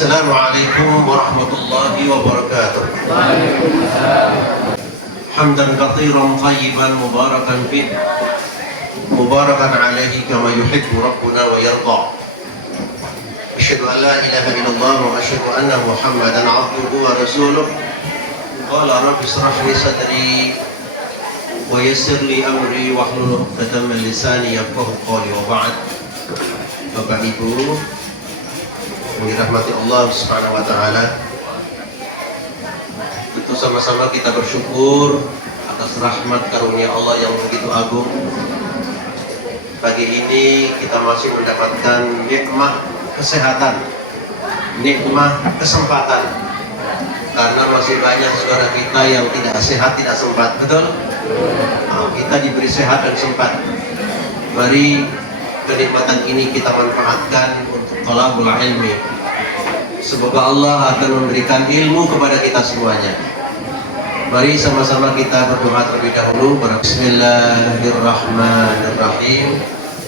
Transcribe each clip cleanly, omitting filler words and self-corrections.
Assalamualaikum warahmatullahi wabarakatuh. Hamdan katsiran thayyiban mubarakan fih, mubarakan alaihi kama yuhibbu rabbuna wa yarda. Asyhadu an la ilaha illallah wa asyhadu anna Muhammadan abduhu wa rasuluh. Qala rabbi ishrah li sadri wa yassir li amri wahlul 'uqdatam min lisani yafqahu qawli wa ba'd. Bapak Ibu yang dirahmati Allah Subhanahu wa taala, tentu sama-sama kita bersyukur atas rahmat karunia Allah yang begitu agung. Pagi ini kita masih mendapatkan nikmat kesehatan, nikmat kesempatan, karena masih banyak saudara kita yang tidak sehat, tidak sempat, betul? Nah, kita diberi sehat dan sempat. Mari kenikmatan ini kita manfaatkan untuk thalabul ilmi. Semoga Allah akan memberikan ilmu kepada kita semuanya. Mari sama-sama kita berdoa terlebih dahulu. Bismillahirrahmanirrahim.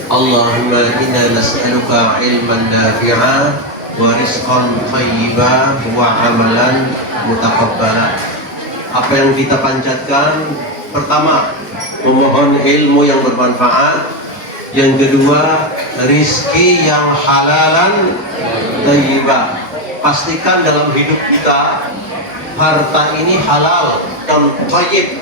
Allahumma inna nas'aluka ilman nafi'a wa rizqan thayyiban wa amalan mutaqabbala. Apa yang kita panjatkan? Pertama, memohon ilmu yang bermanfaat. Yang kedua, rizki yang halalan thayyibah. Pastikan dalam hidup kita harta ini halal dan thayyib.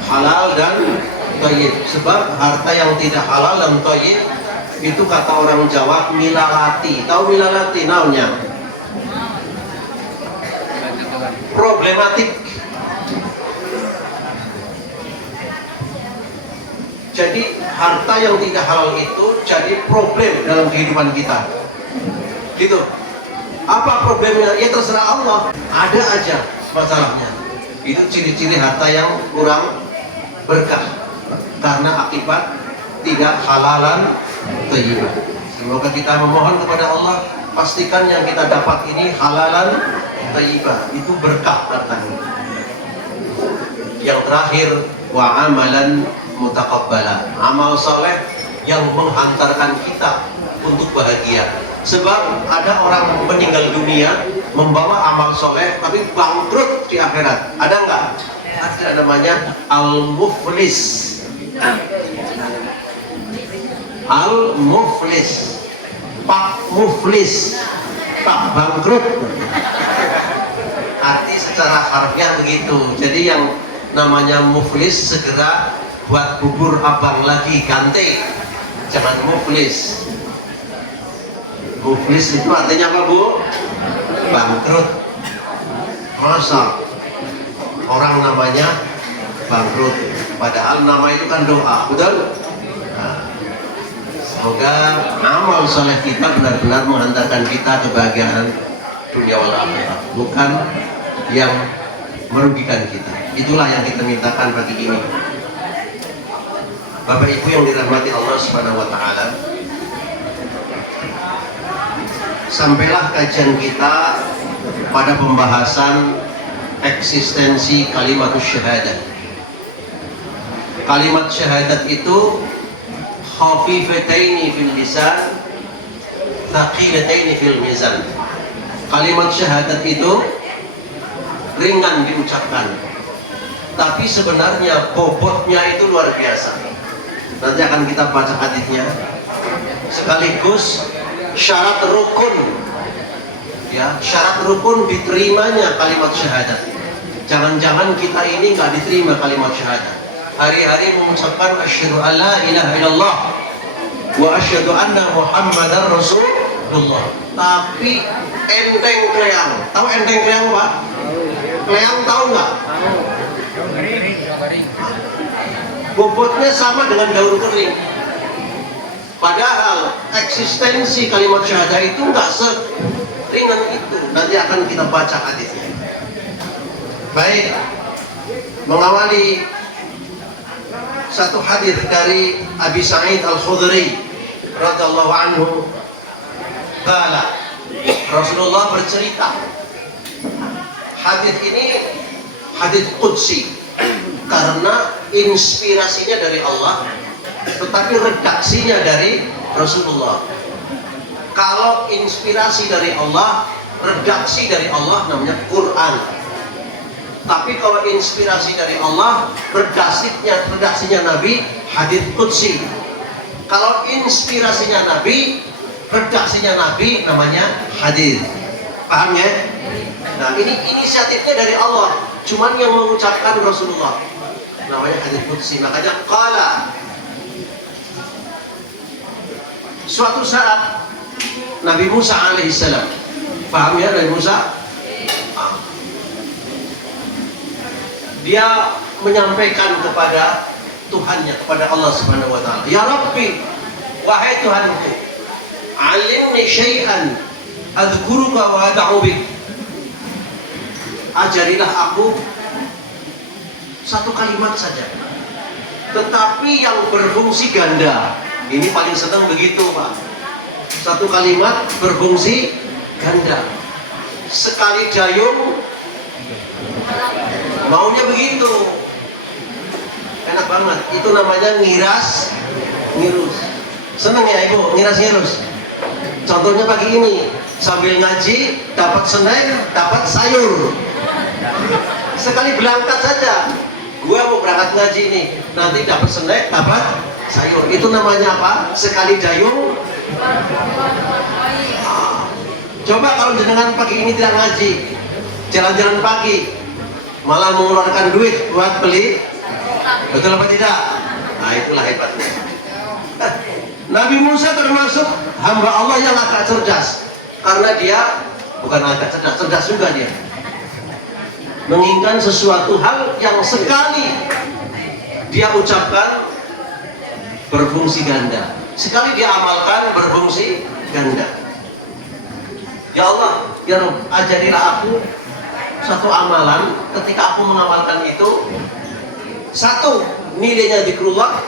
Halal dan thayyib. Sebab harta yang tidak halal dan thayyib itu kata orang Jawa milalati. Tahu milalati naunya? Problematik. Jadi harta yang tidak halal itu jadi problem dalam kehidupan kita. Gitu. Apa problemnya? Ya terserah Allah. Ada aja masalahnya. Itu ciri-ciri harta yang kurang berkah karena akibat tidak halalan thayyibah. Semoga kita memohon kepada Allah, pastikan yang kita dapat ini halalan thayyibah. Itu berkah hartanya. Yang terakhir, wa amalan mutaqabbala, amal soleh yang menghantarkan kita untuk bahagia. Sebab ada orang meninggal dunia membawa amal soleh tapi bangkrut di akhirat. Ada nggak? Ada, namanya al-muflis. Al-muflis, Pak Muflis, Pak bangkrut. Arti secara harfiah begitu. Jadi yang namanya muflis segera buat bubur abang lagi, ganti, jangan muflis. Muflis itu artinya apa, Bu? Bangkrut. Masa orang namanya bangkrut, padahal nama itu kan doa, betul? Nah, semoga amal soleh kita benar-benar menghantarkan kita kebahagiaan dunia wal akhirah, bukan yang merugikan kita. Itulah yang kita mintakan pagi ini. Bapak Ibu yang dirahmati Allah Subhanahu wa taala, sampailah kajian kita pada pembahasan eksistensi kalimat syahadat. Kalimat syahadat itu khafifataini fil lisan, thaqilataini fil mizan. Kalimat syahadat itu ringan diucapkan, tapi sebenarnya bobotnya itu luar biasa. Nanti akan kita baca hadisnya. Sekaligus syarat rukun, ya, syarat rukun diterimanya kalimat syahadat. Jangan-jangan kita ini nggak diterima kalimat syahadat. Hari-hari mengucapkan asyhadu alla ilaha illallah wa asyhadu anna muhammadar rasulullah, tapi enteng kleang. Tahu enteng kleang, Pak? Kleang tahu nggak? Bobotnya sama dengan daun kering. Padahal eksistensi kalimat syahadah itu nggak seringan itu. Nanti akan kita baca hadisnya. Baik, mengawali satu hadis dari Abi Sa'id Al-Khudri radhiyallahu anhu, qala, Rasulullah bercerita. Hadis ini hadis qudsi karena inspirasinya dari Allah, tetapi redaksinya dari Rasulullah. Kalau inspirasi dari Allah, redaksi dari Allah namanya Quran. Tapi kalau inspirasi dari Allah, redaksinya Nabi, hadits qudsi. Kalau inspirasinya Nabi, redaksinya Nabi namanya hadis. Paham ya? Nah, ini inisiatifnya dari Allah. Cuman yang mengucapkan Rasulullah. Namanya hadits qudsi. Makanya qala. Suatu saat Nabi Musa alaihissalam. Paham ya Nabi Musa? Dia menyampaikan kepada Tuhannya, kepada Allah Subhanahu wa taala, "Ya Rabbi, wahai Tuhanku, alimni syai'an adzkuruka wa ad'u bik." Ajarilah aku satu kalimat saja, tetapi yang berfungsi ganda. Ini paling senang begitu, Pak. Satu kalimat berfungsi ganda. Sekali dayung maunya begitu. Enak banget. Itu namanya ngiras ngirus. Seneng ya Ibu ngiras ngirus? Contohnya pagi ini sambil ngaji dapat Senin, dapat sayur. Sekali berangkat saja. Gua mau berangkat ngaji nih, nanti dapat Senin, dapat sayur. Itu namanya apa? Sekali dayung. Coba kalau jenengan pagi ini tidak ngaji, jalan-jalan pagi, malah mengeluarkan duit buat beli, betul apa tidak? Nah, itulah hebatnya. Nabi Musa termasuk hamba Allah yang agak cerdas, karena dia bukan agak cerdas, cerdas juga dia. Menginginkan sesuatu hal yang sekali dia ucapkan berfungsi ganda, sekali dia amalkan berfungsi ganda. Ya Allah, ya Rabb, ajarilah aku satu amalan. Ketika aku mengamalkan itu, satu, nilainya zikrullah.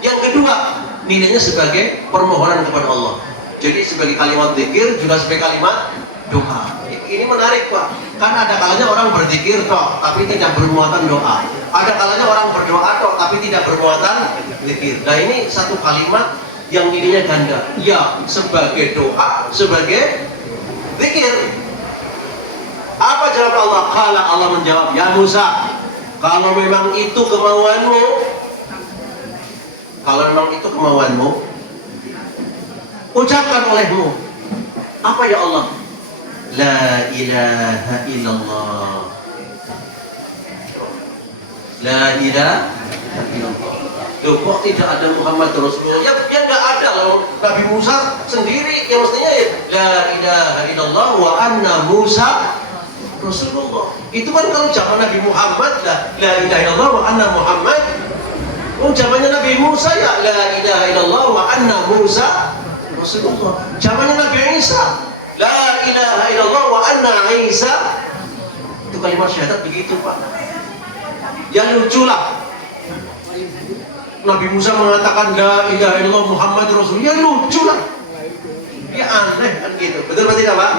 Yang kedua, nilainya sebagai permohonan kepada Allah. Jadi sebagai kalimat zikir, juga sebagai kalimat doa. Ini menarik Pak, karena ada kalanya orang berzikir toh, tapi tidak bermuatan doa. Ada kalanya orang berdoa toh, tapi tidak bermuatan zikir. Nah ini satu kalimat yang nilainya ganda. Ya, sebagai doa, sebagai zikir. Apa jawab Allah? Kala Allah menjawab, ya Musa, kalau memang itu kemauanmu, ucapkan olehmu. Apa ya Allah? La ilaha illallah. La ilaha illallah. Loh, kok tidak ada Muhammad Rasulullah? Ya nggak ada loh. Nabi Musa sendiri yang mestinya ya la ilaha illallah wa anna Musa Rasulullah. Itu kan kalau zaman Nabi Muhammad la ilaha illallah wa anna Muhammad. Oh, zamannya Nabi Musa ya la ilaha illallah wa anna Musa Rasulullah. Zamannya Nabi Isa la ilaha illallah wa anna Isa. Itu kalimat syahadat begitu Pak. Yang luculah Nabi Musa mengatakan la ilaha illallah Muhammad Rasul. Ya luculah. Ya aneh kan gitu. Betul atau tidak Pak?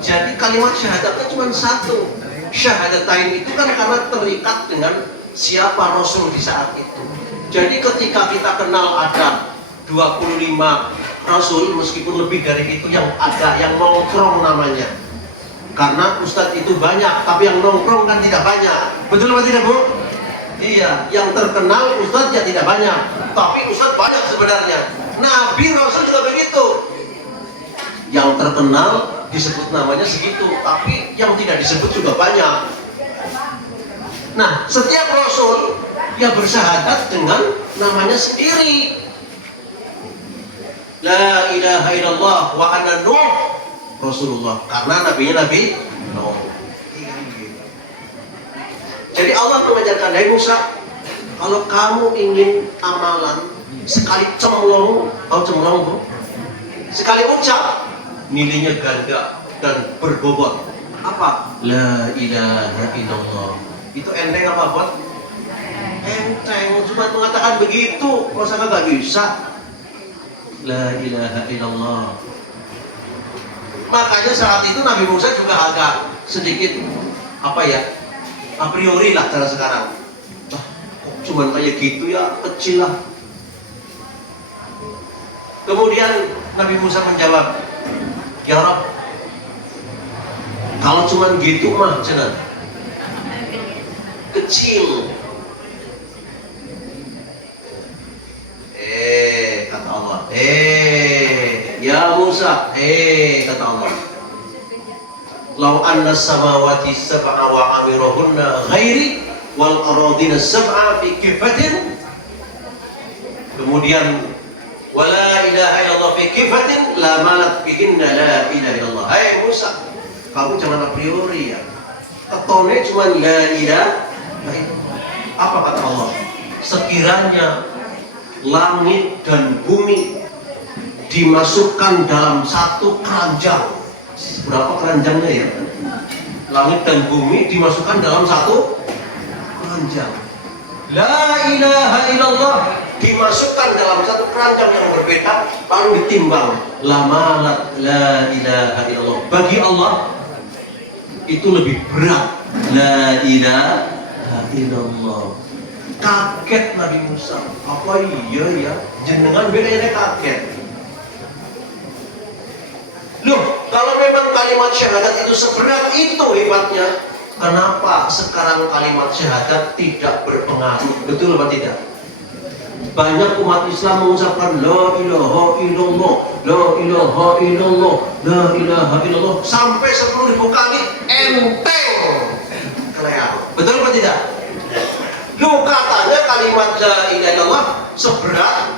Jadi kalimat syahadatnya cuma satu. Syahadatain itu kan karena terikat dengan siapa Rasul di saat itu. Jadi ketika kita kenal ada 25 Rasul, meskipun lebih dari itu yang ada, yang nongkrong namanya. Karena Ustadz itu banyak, tapi yang nongkrong kan tidak banyak. Betul atau tidak Bu? Iya, yang terkenal Ustadz ya tidak banyak, tapi Ustadz banyak sebenarnya. Nabi Rasul juga begitu. Yang terkenal disebut namanya segitu, tapi yang tidak disebut juga banyak. Nah, setiap Rasul ya bersyahadat dengan namanya sendiri. La ilaha illallah wa anna Nuh Rasulullah. Karena nabinya Nabi Nuh. Jadi Allah mengajarkan, hai Musa, kalau kamu ingin amalan sekali cemplung, tahu cemplung Bu? Sekali ucap, nilainya ganda dan berbobot. Apa? La ilaha illallah. Itu enteng apa buat? Enteng, cuma mengatakan begitu, masa nggak bisa? La ilaha illallah. Makanya saat itu Nabi Musa juga agak sedikit apa ya, a priori lah cara sekarang. Kok cuman kayak gitu ya, kecil lah. Kemudian Nabi Musa menjawab, ya Rabb, kalau cuma gitu mah jangan kecil. Kata Allah, ya Musa, kata Allah, lau anna samawati sab'a wa amirahunna ghairi wal aradina sab'a fi kifatin. Kemudian wala ilaha illallah fi kifatin la malat bihinna la ilaha illallah. Hai Musa, kamu jangan a priori ya, ketone cuma la ilaha illallah. Apa kata Allah? Sekiranya langit dan bumi dimasukkan dalam satu keranjang. Berapa keranjangnya ya? Langit dan bumi dimasukkan dalam satu keranjang. La ilaha illallah dimasukkan dalam satu keranjang yang berbeda, lalu ditimbang. La malat la ilaha illallah. Bagi Allah itu lebih berat. La ilaha illallah. Kaget Nabi Musa. Apa iya ya? Jenengan bedanya kaget. Loh, kalau memang kalimat syahadat itu seberat itu hebatnya, kenapa sekarang kalimat syahadat tidak berpengaruh? Betul apa tidak? Banyak umat Islam mengucapkan la ilaha illallah, la ilaha illallah, la ilaha illallah sampai 10.000 kali enteng kelihatan. Betul apa tidak? Loh, katanya kalimat la ilaha illallah seberat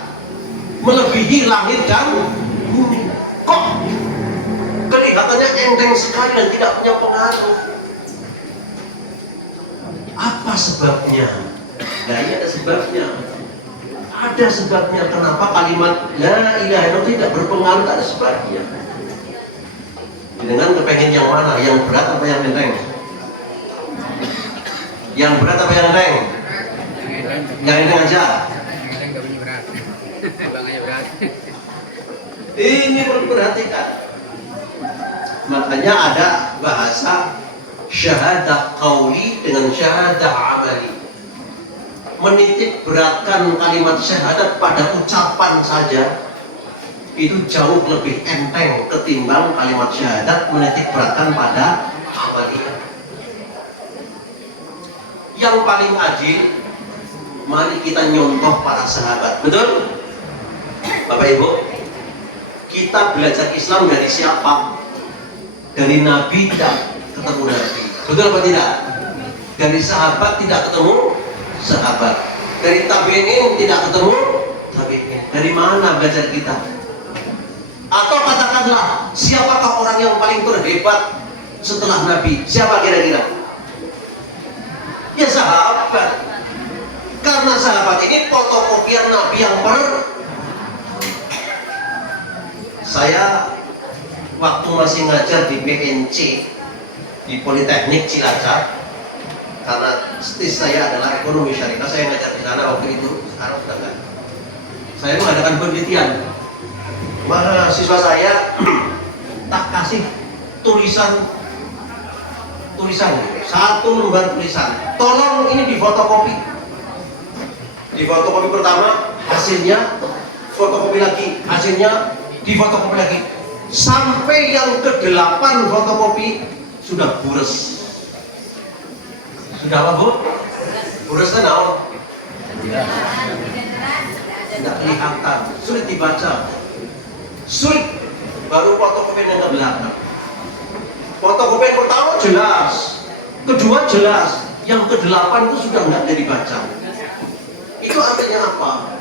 melebihi langit dan bumi. Kok kelihatannya enteng sekali dan tidak punya pengaruh? Apa sebabnya? Nah, ini ada sebabnya. Ada sebabnya kenapa kalimat la ilaha illallah tidak berpengaruh. Ada sebabnya. Dengan kepengen yang mana? Yang berat apa yang enteng? Yang berat apa yang enteng? Yang enteng aja. Ini perlu perhatikan. Makanya ada bahasa syahadah qauli dengan syahadah amali. Menitik beratkan kalimat syahadat pada ucapan saja itu jauh lebih enteng ketimbang kalimat syahadat menitik beratkan pada amaliyah. Yang paling adil, mari kita nyontoh para sahabat. Betul? Bapak Ibu, kita belajar Islam dari siapa? Dari Nabi tidak ketemu Nabi. Betul apa tidak? Dari sahabat tidak ketemu sahabat. Dari tabi'in tidak ketemu tabi'in. Dari mana belajar kita? Atau katakanlah, siapakah orang yang paling terhebat setelah Nabi? Siapa kira-kira? Ya sahabat. Karena sahabat ini fotokopian Nabi yang saya waktu masih ngajar di PNC di Politeknik Cilacap, karena stis saya adalah ekonomi syariah, saya ngajar di sana waktu itu. Sekarang sudah enggak. Saya mengadakan penelitian. Mahasiswa saya tak kasih tulisan satu lembar tulisan, tolong ini difotokopi. Difotokopi pertama, hasilnya fotokopi lagi, hasilnya difotokopi lagi, sampai yang ke-8 fotokopi sudah bures. Sudah apa Bu? Bures kan apa? Tidak kelihatan, sulit dibaca, sulit. Baru fotokopi yang ke-8. Fotokopi yang pertama jelas, kedua jelas, yang ke-8 itu sudah nggak jadi baca. Itu artinya apa?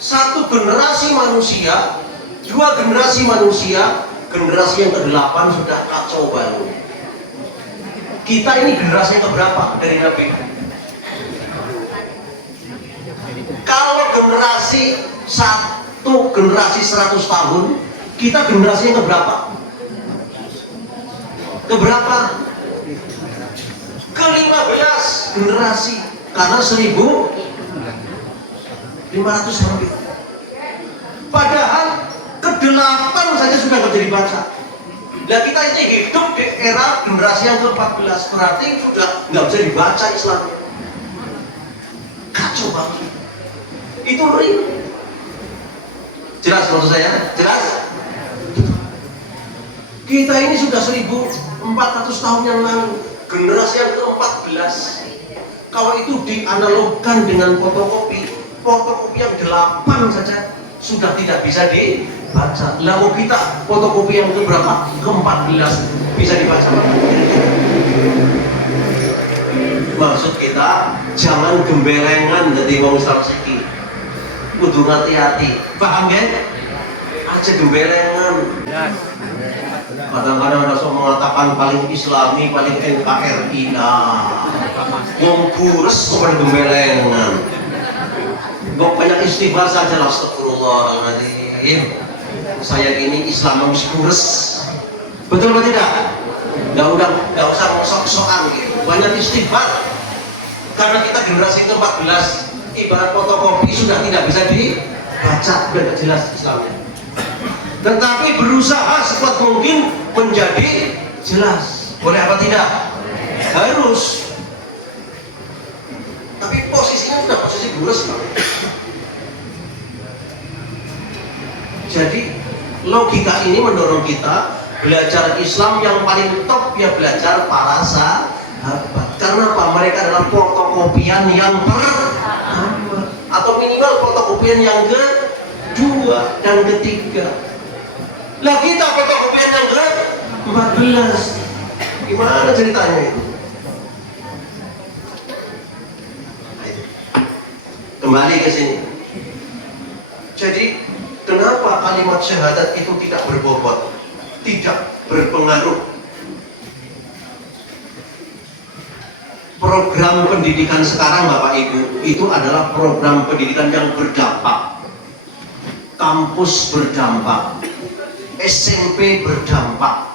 Satu generasi manusia, dua generasi manusia, generasi yang ke-8 sudah kacau balau. Kita ini generasi yang keberapa dari Nabi? Kalau generasi satu generasi 100 tahun, kita generasi yang keberapa? Keberapa? Ke-15 generasi, karena 1.500 lebih. Padahal ke-8 saja sudah nggak jadi baca. Nah, kita ini hidup di era generasi yang ke-14, berarti sudah nggak bisa dibaca Islam. Kacau banget. Itu real. Jelas maksud saya? Jelas? Kita ini sudah 1400 tahun yang lalu, generasi yang ke-14. Kalau itu dianalogkan dengan fotokopi yang 8 saja sudah tidak bisa dibaca. Lalu kita fotokopi yang ke-berapa? Ke-14 bisa dibaca. Maksud kita jangan gembelengan jadi wong Islam siki. Kudu hati-hati. Paham ya? Aja gembelengan. Kadang-kadang langsung mengatakan paling Islami, paling NKRI. Nah, wong kures kepada gembelengan. Kok banyak istighfar saja lah, astagfirullahaladzim. Saya ini Islam kures. Betul atau tidak? Nggak usah sok-sokan gitu. Banyak istighfar. Karena kita generasi ke-14, ibarat fotokopi sudah tidak bisa dibaca, sudah jelas Islamnya. Tetapi berusaha sekuat mungkin menjadi jelas. Boleh apa tidak? Harus. Tapi posisinya sudah posisi burus, Pak. Jadi logika ini mendorong kita belajar Islam yang paling top ya belajar para sahabat. Karena apa? Mereka adalah fotokopian yang pertama atau minimal fotokopian yang kedua dan ketiga. Lah kita fotokopian yang ke-14. Gimana ceritanya itu? Kembali ke sini. Jadi kenapa kalimat syahadat itu tidak berbobot, tidak berpengaruh? Program pendidikan sekarang Bapak Ibu itu adalah program pendidikan yang berdampak. Kampus berdampak, SMP berdampak,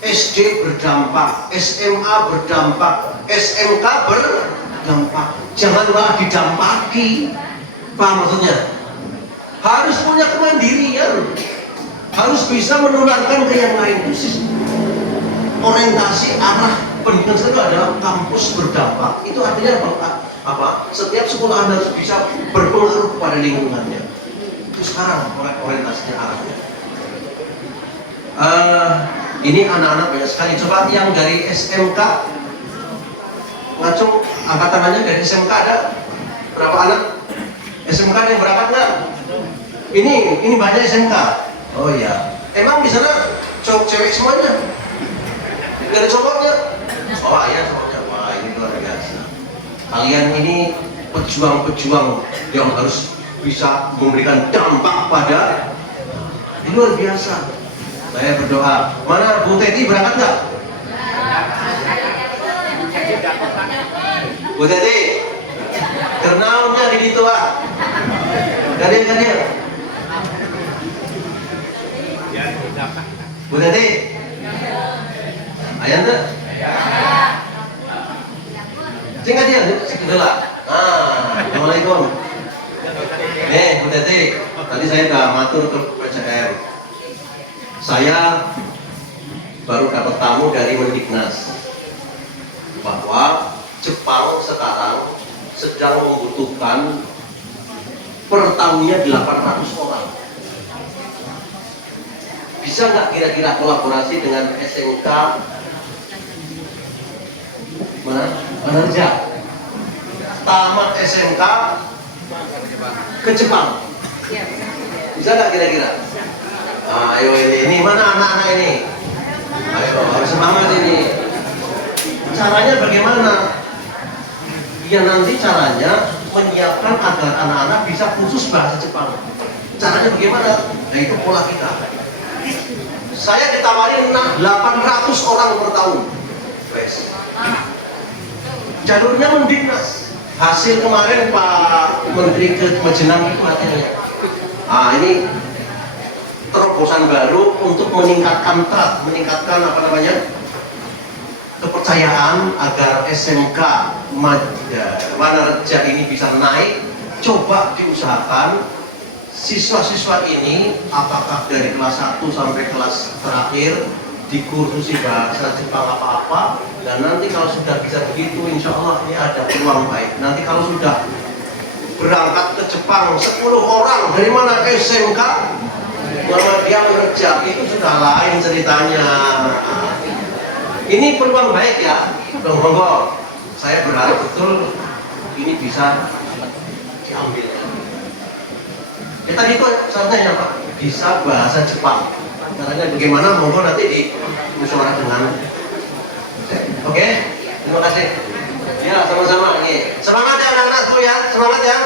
SD berdampak, SMA berdampak, SMK berdampak. Jangan malah didampaki. Paham maksudnya? Harus punya kemandirian, harus bisa menularkan ke yang lain. Itu orientasi arah pendidikan itu adalah kampus berdampak. Itu artinya apa? Setiap sekolah harus bisa berpengaruh pada lingkungannya. Itu sekarang orientasinya arahnya. Ini anak-anak banyak sekali. Coba yang dari SMK ngacung, angkat tangannya. Dari SMK ada berapa anak? SMK ada yang berangkat nggak? Ini banyak SMK. Oh iya. Emang di sana cowok cewek semuanya? Gak ada cowoknya? Oh iya cowoknya. Wah ini luar biasa. Kalian ini pejuang-pejuang yang harus bisa memberikan dampak pada. Ini luar biasa. Saya berdoa. Mana Bu Teti berangkat nggak? Bu Teti, kernaunnya di situ ah. Kadir. Bu Teti, ayah tuh? Singkat dia, segala. Assalamualaikum. Bu Teti, tadi saya udah matur ke PCR. Saya baru dapat tamu dari Mendiknas bahwa Jepang sekarang sedang membutuhkan per tahunnya 800 orang. Bisa nggak kira-kira kolaborasi dengan SMK mana aja? Tamat SMK ke Jepang. Bisa nggak kira-kira? Ayo ini mana anak-anak ini? Ayo semangat ini. Caranya bagaimana? Ya nanti caranya menyiapkan agar anak-anak bisa khusus bahasa Jepang. Caranya bagaimana? Nah itu pola kita. Saya ditawarin 800 orang per tahun. Jalurnya Mendiknas. Hasil kemarin Pak Menteri Kemenjenang itu katanya. Ini terobosan baru untuk meningkatkan kepercayaan agar SMK Wanareja ini bisa naik. Coba diusahakan siswa-siswa ini apakah dari kelas 1 sampai kelas terakhir dikursusi bahasa Jepang apa-apa, dan nanti kalau sudah bisa begitu insya Allah ini ada peluang baik. Nanti kalau sudah berangkat ke Jepang 10 orang dari mana? SMK Muhammadiyah Rejab. Itu sudah lain ceritanya. Ini peluang baik ya, monggo. Saya berharap betul ini bisa diambil. Ya tadi itu contohnya Pak, bisa bahasa Jepang. Caranya bagaimana? Monggo nanti di musyawarah dengan. Oke, terima kasih. Ya sama-sama. Semangat ya anak-anakku ya, semangat ya.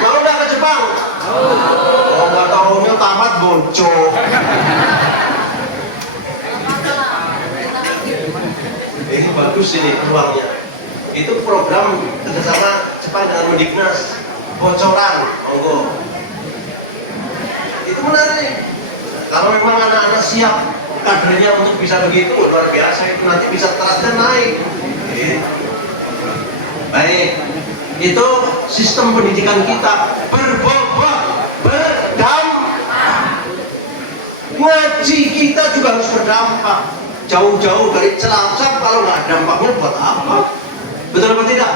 Mau nggak ke Jepang? Oh nggak tahunya tamat bocor. Ini bagus ini peluangnya. Itu program kerjasama Jepang dengan Mendiknas. Bocoran, monggo. Itu menarik. Kalau memang anak-anak siap kadernya untuk bisa begitu, luar biasa itu nanti bisa terasnya naik. Baik, itu sistem pendidikan kita berbobot, berdampak. Ngaji kita juga harus berdampak. Jauh-jauh dari Cilacap, kalau nggak dampaknya buat apa? Betul apa tidak?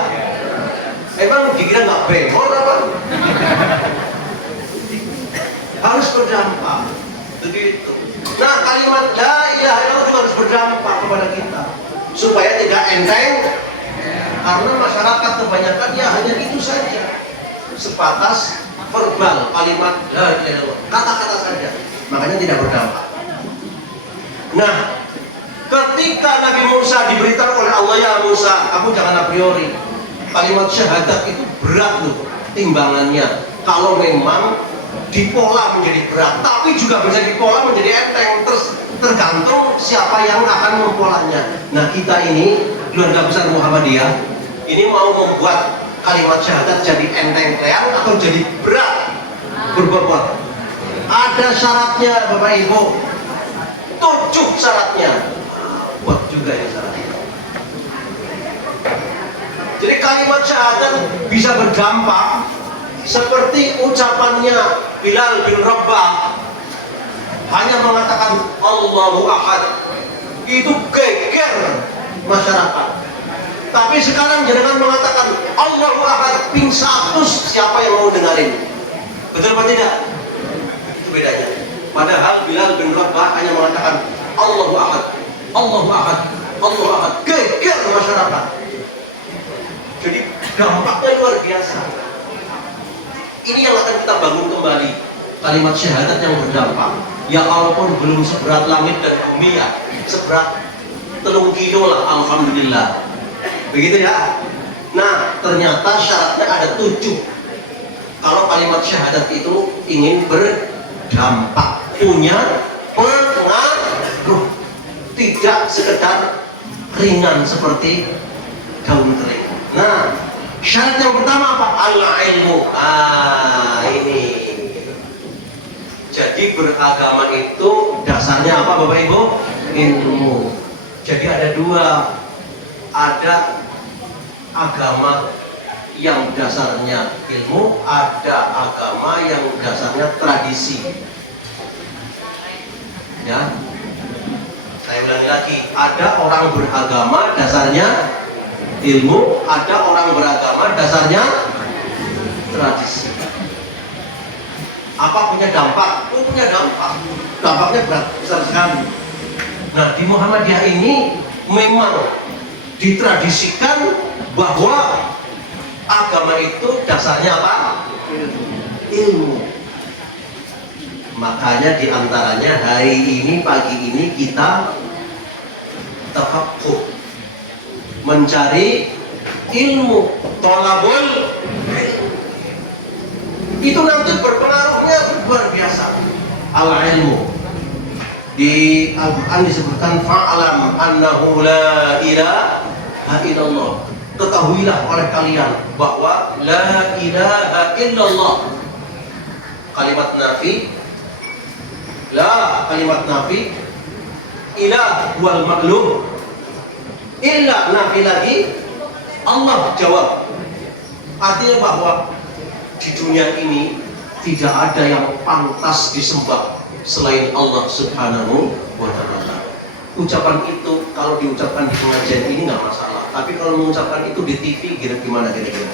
Emang dikira nggak bemor apa? Harus berdampak. Begitu. Nah, kalimat la ilaha illallah juga harus berdampak kepada kita supaya tidak enteng, karena masyarakat kebanyakan ya hanya itu saja, sebatas verbal kalimat la ilaha illallah, kata-kata saja, makanya tidak berdampak. Nah, ketika Nabi Musa diberitahu oleh Allah, ya Musa, kamu jangan a priori, kalimat syahadat itu berat loh timbangannya. Kalau memang dipola menjadi berat, tapi juga bisa dipola menjadi enteng, tergantung siapa yang akan mempolanya. Nah, kita ini keluarga besar Muhammadiyah ini mau membuat kalimat syahadat jadi enteng kleang atau jadi berat berbobot. Ada syaratnya Bapak Ibu, 7 syaratnya. Buat juga ini syaratnya. Jadi kalimat syahadat bisa berdampak seperti ucapannya Bilal bin Rabah, hanya mengatakan Allahu Ahad, itu geger masyarakat. Tapi sekarang jangan mengatakan Allahu Ahad, ping 100, siapa yang mau dengerin? Betul apa tidak? Itu bedanya. Padahal Bilal bin Rabah hanya mengatakan Allahu Ahad, Allahu Ahad, Allahu Ahad, geger masyarakat. Jadi dampaknya luar biasa. Ini yang akan kita bangun kembali, kalimat syahadat yang berdampak. Ya walaupun belum seberat langit dan bumi ya, seberat 3 kilo lah, alhamdulillah. Begitu ya. Nah, ternyata syaratnya ada 7. Kalau kalimat syahadat itu ingin berdampak, punya pengaruh, tidak sekedar ringan seperti daun kering. Nah, syarat yang pertama apa? Al-ilmu. Ini. Jadi beragama itu dasarnya apa Bapak Ibu? Ilmu. Jadi ada 2. Ada agama yang dasarnya ilmu, ada agama yang dasarnya tradisi. Ya. Saya ulangi lagi, ada orang beragama dasarnya ilmu, ada orang beragama dasarnya tradisi. Apa punya dampak? Oh, punya dampak. Dampaknya besar sekali. Nah, di Muhammadiyah ini memang ditradisikan bahwa agama itu dasarnya apa? Ilmu. Makanya diantaranya hari ini, pagi ini kita tafaqquh, mencari ilmu, thalabul ilmu. Itu nanti berpengaruhnya luar biasa. Al-ilmu. Di Al-Quran disebutkan fa'alam annahu la ilaha illallah. Ketahuilah oleh kalian bahwa la ilaha illallah. Kalimat nafi, la kalimat nafi, ilah wal maklum, illa nafi lagi, Allah jawab. Artinya bahwa di dunia ini tidak ada yang pantas disembah selain Allah Subhanahu wa ta'ala. Ucapan itu kalau diucapkan di pengajian ini nggak masalah, tapi kalau mengucapkan itu di TV gimana kira-kira?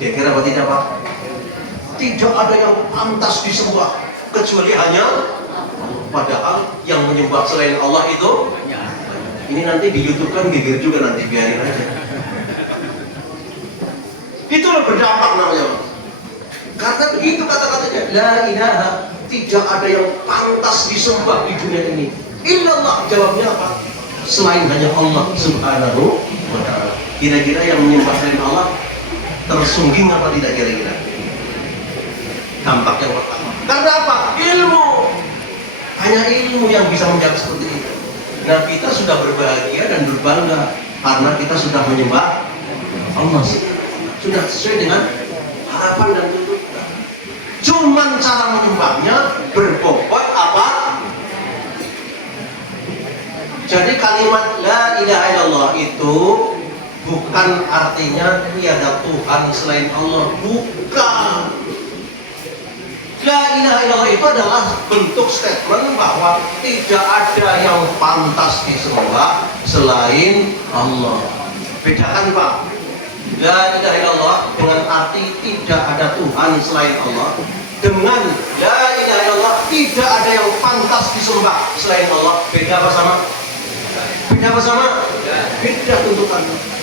Kira-kira apa tidak Pak? Tidak ada yang pantas disembah kecuali hanya Allah. Padahal yang menyembah selain Allah itu ini nanti di YouTube kan geger juga, nanti biarin aja. Itulah berdampak namanya. Karena begitu kata-katanya, la ilaha, tidak ada yang pantas disembah di dunia ini illallah. Jawabnya apa? Selain hanya Allah subhanahu wa ta'ala. Kira-kira yang menyembah selain Allah tersungging apa tidak kira-kira? Dampak yang pertama. Karena apa? Ilmu. Hanya ilmu yang bisa menjawab seperti itu. Nah, kita sudah berbahagia dan berbangga karena kita sudah menyembah Allah, sudah sesuai dengan harapan dan tuntutan. Cuman cara menyembahnya berbobot apa? Jadi kalimat la ilaha illallah itu bukan artinya tiada Tuhan selain Allah, bukan. La ilaha illallah itu adalah bentuk statement bahwa tidak ada yang pantas disembah selain Allah. Bedakan Pak, la ilaha illallah dengan arti tidak ada Tuhan selain Allah, dengan la ilaha illallah tidak ada yang pantas disembah selain Allah. Beda apa sama? Beda apa sama? Beda tuntutannya.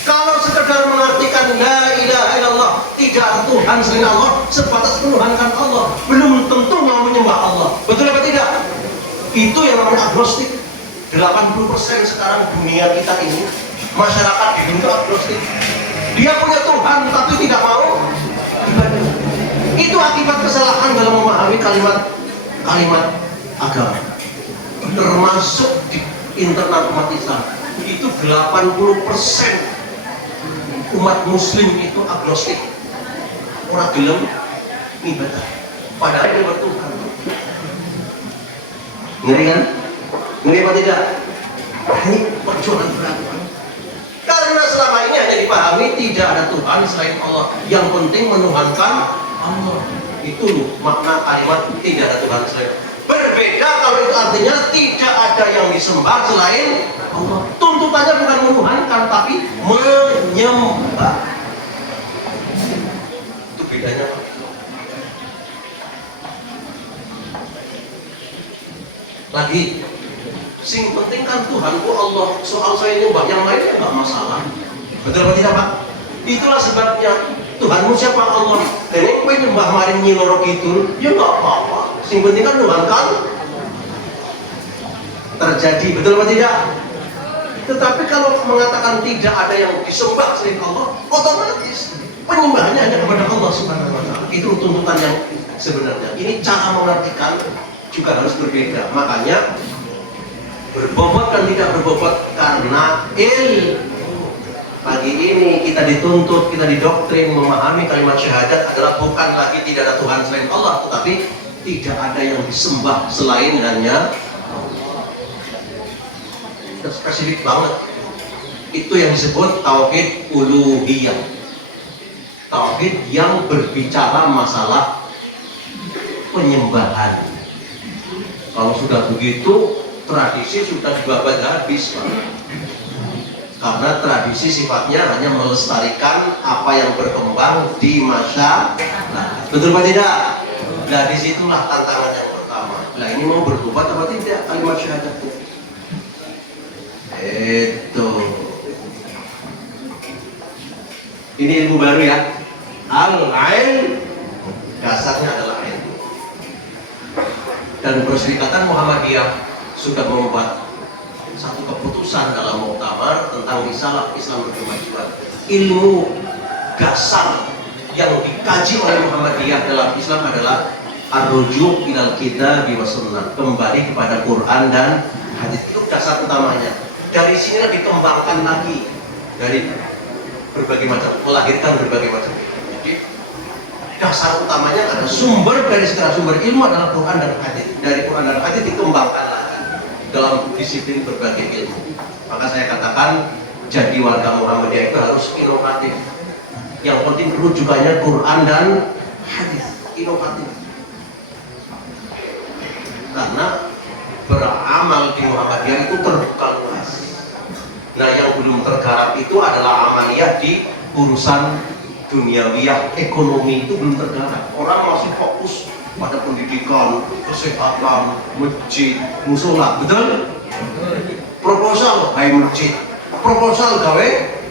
Kalau sekedar mengartikan la ilaha illallah tidak ada Tuhan selain Allah, sebatas menuhankan Allah, belum tentu mau menyembah Allah. Betul apa tidak? Itu yang namanya agnostik. 80% sekarang dunia kita ini, masyarakat di dunia agnostik. Dia punya Tuhan tapi tidak mau ibadah. Itu akibat kesalahan dalam memahami kalimat agama. Termasuk di internal umat Islam. Itu 80% umat muslim itu agnostik, orang gelem ibadah padahal dia bertuhan. Ngeri kan? Ngeri apa tidak? Ini perjuangan berat. Karena selama ini hanya dipahami tidak ada Tuhan selain Allah, yang penting menuhankan Allah. Itu makna kalimat tidak ada Tuhan selain Allah. Berbeda kalau itu artinya tidak ada yang disembah selain Allah. Tuntutannya bukan menuhankan tapi menyembah. Itu bedanya. Lagi, sing penting kan Tuhanku Allah. Soal saya nyembah yang lain nggak masalah. Betul atau tidak Pak? Itulah sebabnya Tuhanmu siapa? Allah. Dan yang gue nyembah maring nyiloro kidul, ya nggak apa-apa. Sing penting kan nuhankan terjadi. Betul atau tidak? Tetapi kalau mengatakan tidak ada yang disembah selain Allah, otomatis penyembahannya hanya kepada Allah subhanahu wa ta'ala. Itu tuntutan yang sebenarnya. Ini cara mengartikan juga harus berbeda. Makanya berbobot dan tidak berbobot karena pagi ini kita dituntut, kita didoktrin memahami kalimat syahadat adalah bukan lagi tidak ada Tuhan selain Allah, tetapi tidak ada yang disembah selain hanya Allah. Spesifik banget. Itu yang disebut tauhid uluhiyah. Tauhid yang berbicara masalah penyembahan. Kalau sudah begitu, tradisi sudah dibabat habis Pak. Karena tradisi sifatnya hanya melestarikan apa yang berkembang di masa lalu. Betul Pak tidak? Nah disitulah tantangan yang pertama. Nah ini mau bertobat apa tidak kalimat syahadat itu? Ini ilmu baru ya. Al-ilm dasarnya adalah ilmu. Dan Perserikatan Muhammadiyah sudah membuat satu keputusan dalam muktamar tentang risalah Islam berkemajuan. Ilmu dasar yang dikaji oleh Muhammadiyah dalam Islam adalah ar-ruju' ilal kitab wa sunnah, kembali kepada Quran dan hadis. Itu dasar utamanya. Dari sinilah dikembangkan lagi dari berbagai macam, melahirkan berbagai macam. Jadi dasar utamanya adalah sumber dari segala sumber ilmu adalah Quran dan hadis. Dari Quran dan hadis dikembangkan lagi dalam disiplin berbagai ilmu. Maka saya katakan jadi warga Muhammadiyah itu harus inovatif. Yang penting rujukannya Quran dan hadis, inovatif. Karena beramal di Muhammadiyah itu terbuka luas. Nah yang belum tergarap itu adalah amaliyah di urusan duniawiyah ekonomi itu belum tergarap. Orang masih fokus pada pendidikan, kesehatan, masjid, musola, betul? Proposal gawe masjid, proposal gawe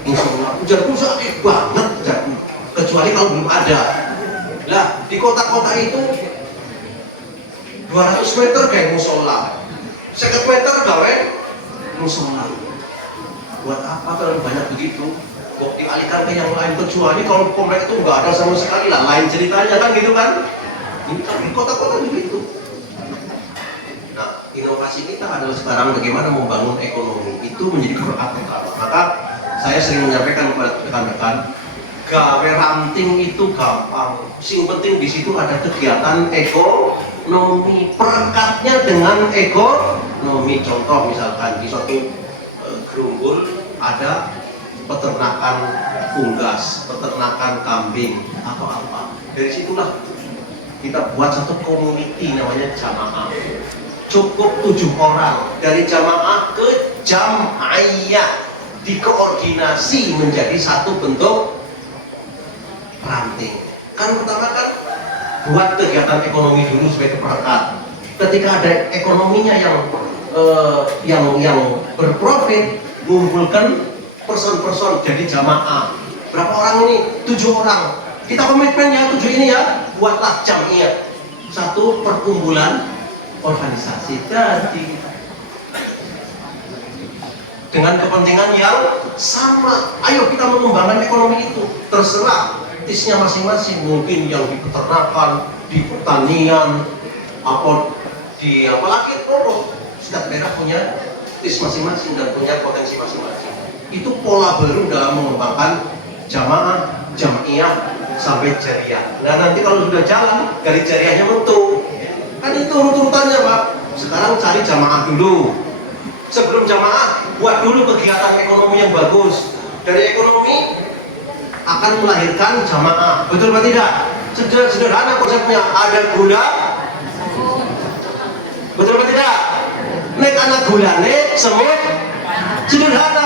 musola. Ujarku sakit banget, ujarku. Kecuali kalau belum ada. Lah di kota-kota itu 200 meter kayak musola, 50 meter gawe musola. Buat apa terlalu banyak begitu? Kok dialihkan ke yang lain, kecuali kalau komplek itu nggak ada sama sekali lah, lain ceritanya kan gitu kan? Ini kan di kota-kota juga itu. Nah, inovasi kita adalah sekarang bagaimana membangun ekonomi itu menjadi berkat utama. Maka saya sering menyampaikan kepada rekan-rekan, gawe ranting itu gampang. Sing penting di situ ada kegiatan ekonomi, perekatnya dengan ekonomi. Contoh misalkan di suatu gerumbul ada peternakan unggas, peternakan kambing atau apa. Dari situlah kita buat satu community namanya jamaah. Cukup 7 orang, dari jamaah ke jam'iyah, dikoordinasi menjadi satu bentuk ranting. Kan pertama kan buat kegiatan ekonomi dulu sebagai perekat. Ketika ada ekonominya yang berprofit, ngumpulkan person-person jadi jamaah. Berapa orang ini? 7 orang. Kita komitmen ya 7 ini ya, buatlah jam'iyah, satu perkumpulan organisasi tadi dengan kepentingan yang sama. Ayo kita mengembangkan ekonomi itu. Terserah tisnya masing-masing, mungkin yang di peternakan, di pertanian, apa di apalagi pokok. Setiap daerah punya tis masing-masing dan punya potensi masing-masing. Itu pola baru dalam mengembangkan jamaah, jam'iyah sampai jariah. Nah nanti kalau sudah jalan dari jariahnya mentuk, kan itu urut-urutannya Pak. Sekarang cari jamaah dulu. Sebelum jamaah, buat dulu kegiatan ekonomi yang bagus. Dari ekonomi akan melahirkan jamaah. Betul atau tidak? Sederhana konsepnya. Ada gula, betul atau tidak? Nek anak gulane semut, sederhana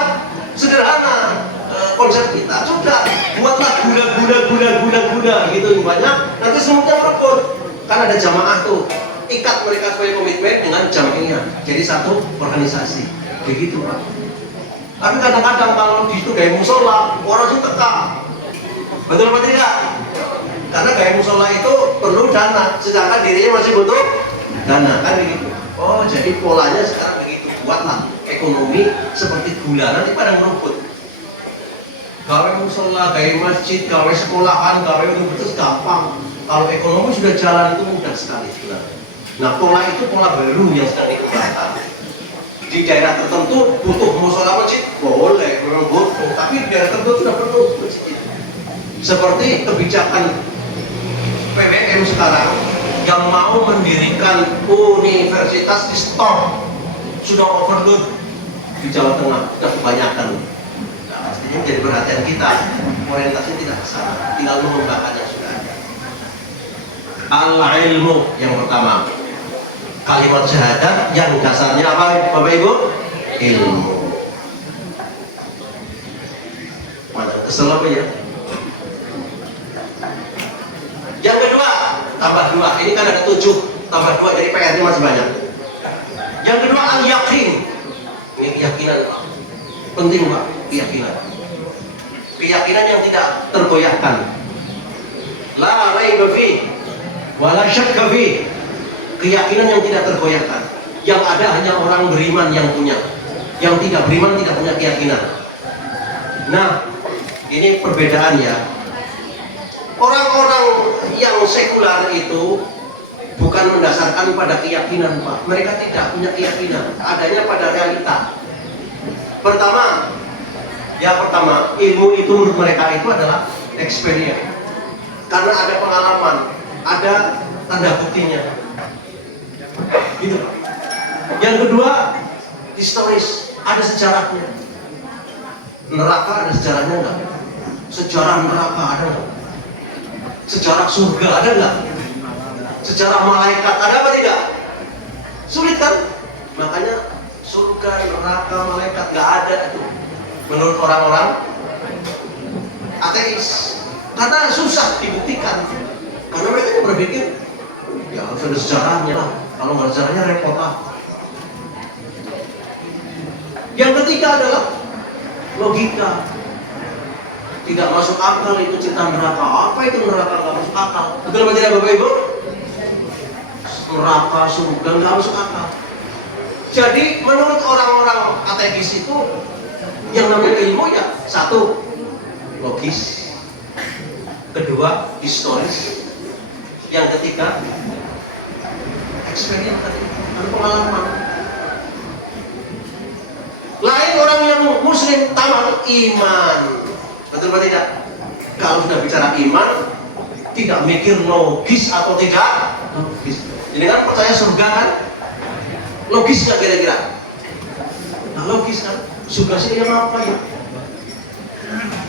konsep kita. Sudah buatlah gula gitu banyak, nanti semutnya merebut. Kan ada jamaah tuh, ikat mereka sebagai komitmen dengan jam'iyah, jadi satu organisasi begitu Pak. Tapi kadang-kadang kalau di situ gaya musola, orang sih teka, betul apa tidak? Karena gaya musola itu perlu dana, sedangkan dirinya masih butuh dana, kan begitu. Oh jadi polanya sekarang begitu. Buatlah ekonomi seperti gula, nanti pada merebut. Gawe musola, gawe masjid, gawe sekolahan, gawe universitas gampang. Kalau ekonomi sudah jalan itu mudah sekali sebenarnya. Nah pola itu pola baru yang sedang dikembangkan. Di daerah tertentu butuh musola masjid, boleh, memang butuh. Tapi di daerah tertentu sudah perlu masjid. Seperti kebijakan PWM sekarang yang mau mendirikan universitas di stop, sudah overload di Jawa Tengah, sudah kebanyakan. Ini menjadi perhatian kita, orientasi tidak ke sana, tinggal mengembangkan yang sudah ada. Al-ilmu yang pertama, kalimat syahadat yang dasarnya apa Bapak Ibu? Ilmu. Mana kesel apa ya? Yang kedua, tambah 2, ini kan ada 7, tambah 2, jadi PR-nya masih banyak. Yang kedua, al-yakin. Ini keyakinan Pak, penting Pak, keyakinan. Keyakinan yang tidak tergoyahkan. La raiba fi wala syakka fi. Keyakinan yang tidak tergoyahkan. Yang ada hanya orang beriman yang punya. Yang tidak beriman tidak punya keyakinan. Nah, ini perbedaan ya. Orang-orang yang sekular itu bukan mendasarkan pada keyakinan Pak. Mereka tidak punya keyakinan, adanya pada realita. Yang pertama, ilmu itu menurut mereka itu adalah experience. Karena ada pengalaman, ada tanda buktinya. Gitu. Yang kedua, historis, ada sejarahnya. Neraka ada sejarahnya enggak? Sejarah neraka ada enggak? Sejarah surga ada enggak? Sejarah malaikat ada apa tidak? Sulit kan? Makanya surga, neraka, malaikat nggak ada itu menurut orang-orang ateis. Karena susah dibuktikan. Karena mereka berpikir, ya harus ada sejarahnya lah. Kalau nggak ada sejarahnya repot lah. Yang ketiga adalah logika. Tidak masuk akal itu cerita neraka. Apa itu neraka nggak masuk akal? Betul apa tidak Bapak Ibu? Neraka, surga nggak masuk akal. Jadi menurut orang-orang ateis itu yang namanya ilmu ya satu logis, kedua historis, yang ketiga eksperimen, pengalaman. Lain orang yang muslim tamat iman, betul apa tidak? Kalau sudah bicara iman, tidak mikir logis atau tidak logis. Ini kan percaya surga kan? Logis nggak kira-kira? Nah, logis kan? Surga sih yang apa ya?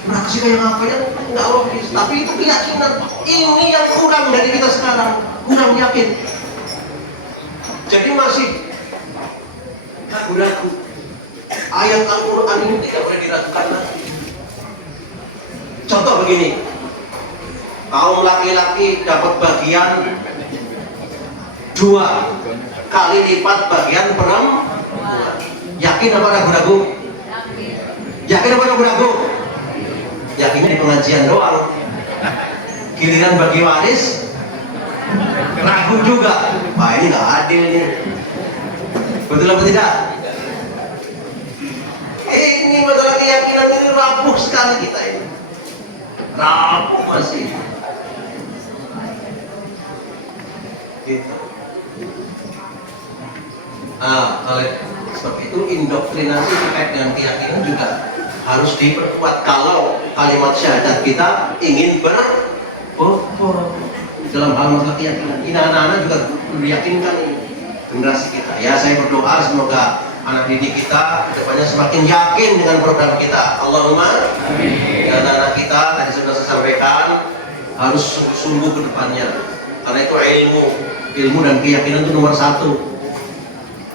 Neraka sih yang apa ya? Nggak logis. Tapi itu keyakinan. Ini yang kurang dari kita sekarang. Kurang yakin. Jadi masih ragu-ragu. Ayat Al-Quran ini tidak boleh diragukan lagi. Contoh begini. Kaum laki-laki dapat bagian 2 kali lipat bagian perempuan. Yakin apa ragu-ragu? Yakin apa ragu-ragu? Yakinnya di pengajian doang. Giliran bagi waris ragu juga. Wah ini nggak adil nih. Betul apa tidak? Ini masalah keyakinan ini rapuh sekali kita ini. Rapuh masih. Gitu. Oleh sebab itu indoktrinasi terkait dengan keyakinan juga harus diperkuat kalau kalimat syahadat kita ingin berbobot dalam hal masalah keyakinan. Ini anak-anak juga meyakinkan generasi kita. Ya saya berdoa semoga anak didik kita kedepannya semakin yakin dengan program kita. Allahumma amin. Dan anak kita tadi sudah saya sampaikan harus sungguh-sungguh ke depannya. Karena itu ilmu dan keyakinan itu nomor 1.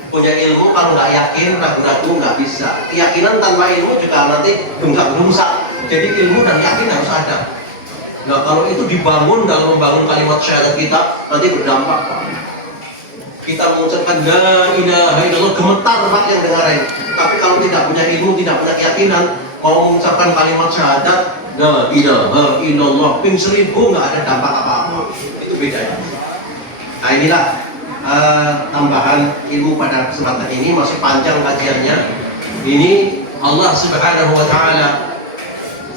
Punya ilmu kalau nggak yakin, ragu-ragu nggak bisa. Keyakinan tanpa ilmu juga nanti nggak berusaha. Jadi ilmu dan yakin harus ada. Nah kalau itu dibangun dalam membangun kalimat syahadat kita, nanti berdampak. Kita mengucapkan la ilaha illallah, gemetar Pak yang dengarin. Tapi kalau tidak punya ilmu, tidak punya keyakinan, mau mengucapkan kalimat syahadat la ilaha illallah ping 1000 nggak ada dampak apa-apa. Itu bedanya. Nah inilah tambahan ilmu pada kesempatan ini. Masih panjang kajiannya. Ini Allah Subhanahu wa Ta'ala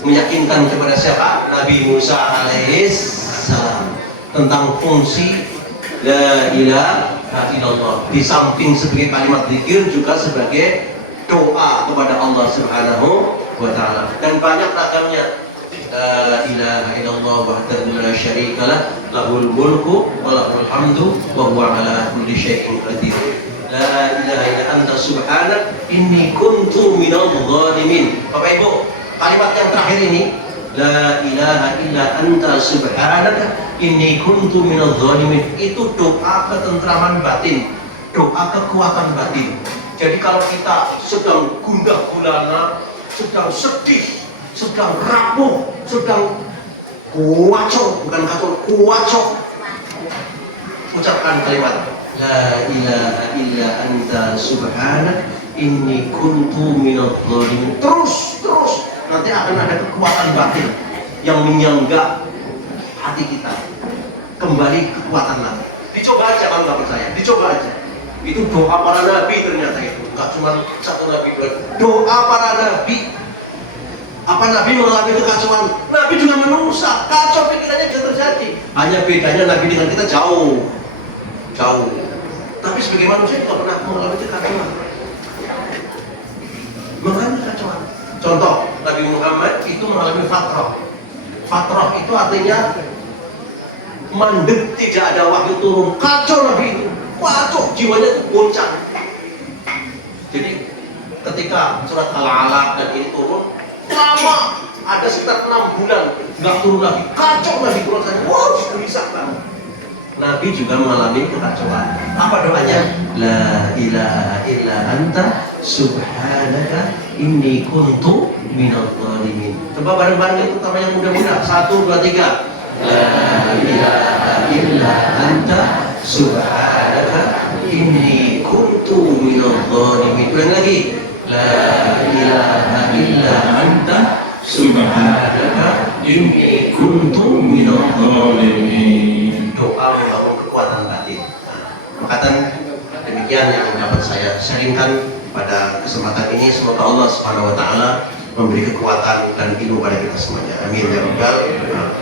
meyakinkan kepada siapa? Nabi Musa alaihissalam tentang fungsi la ilaha illallah. Di samping sebagai kalimat zikir juga sebagai doa kepada Allah Subhanahu wa Ta'ala. Dan banyak ragamnya. La ilaha illallah wahdahu la syarika lah, lahul mulku wa lahul hamdu wa huwa ala kulli syai'in qadir. La ilaha illa anta subhanak inni kuntu minadh dhalimin. Bapak Ibu, kalimat yang terakhir ini la ilaha illa anta subhanaka inni kuntu minadh dhalimin, itu doa ketentraman batin, doa kekuatan batin. Jadi kalau kita sedang gundah gulana, sedang sedih, sedang rapuh, sedang kuaco, bukan kacau, kuaco, ucapkan kalimat la ilaha illa anta subhanak inni kuntu minadh dhalimin. Terus nanti akan ada kekuatan batin yang menyangga hati kita, kembali kekuatan lagi. Dicoba aja kalau nggak percaya, dicoba aja. Itu doa para nabi ternyata itu, nggak cuma satu nabi, doa para nabi. Apa Nabi mengalami kekacauan? Nabi juga manusia, kacau pikirannya bisa terjadi. Hanya bedanya Nabi dengan kita jauh. Tapi sebagai manusia juga pernah mengalami kekacauan. Mengalami kekacauan. Contoh, Nabi Muhammad itu mengalami fatrah. Fatrah itu artinya mandek, tidak ada wahyu turun. Kacau Nabi itu, kacau, jiwanya itu goncang. Jadi ketika surat Al-Alaq dan ini turun, lama, ada sekitar 6 bulan nggak turun lagi, kacau Nabi rasanya, wow, gelisah banget. Nabi juga mengalami kekacauan. Apa doanya? La ilaha illa anta subhanaka inni kuntu minadh dhalimin. Coba bareng-bareng itu pertama yang mudah-mudah. 1, 2, 3. La ilaha illa anta subhanaka inni kuntu minadh dhalimin. Ulang lagi. La ilaha illa anta subhanaka inni kuntu minadh dhalimin. Doa membangun kekuatan batin. Makatan demikian yang dapat saya sharingkan pada kesempatan ini. Semoga Allah Subhanahu wa taala memberi kekuatan dan ilmu pada kita semuanya. Amin ya rabbal alamin.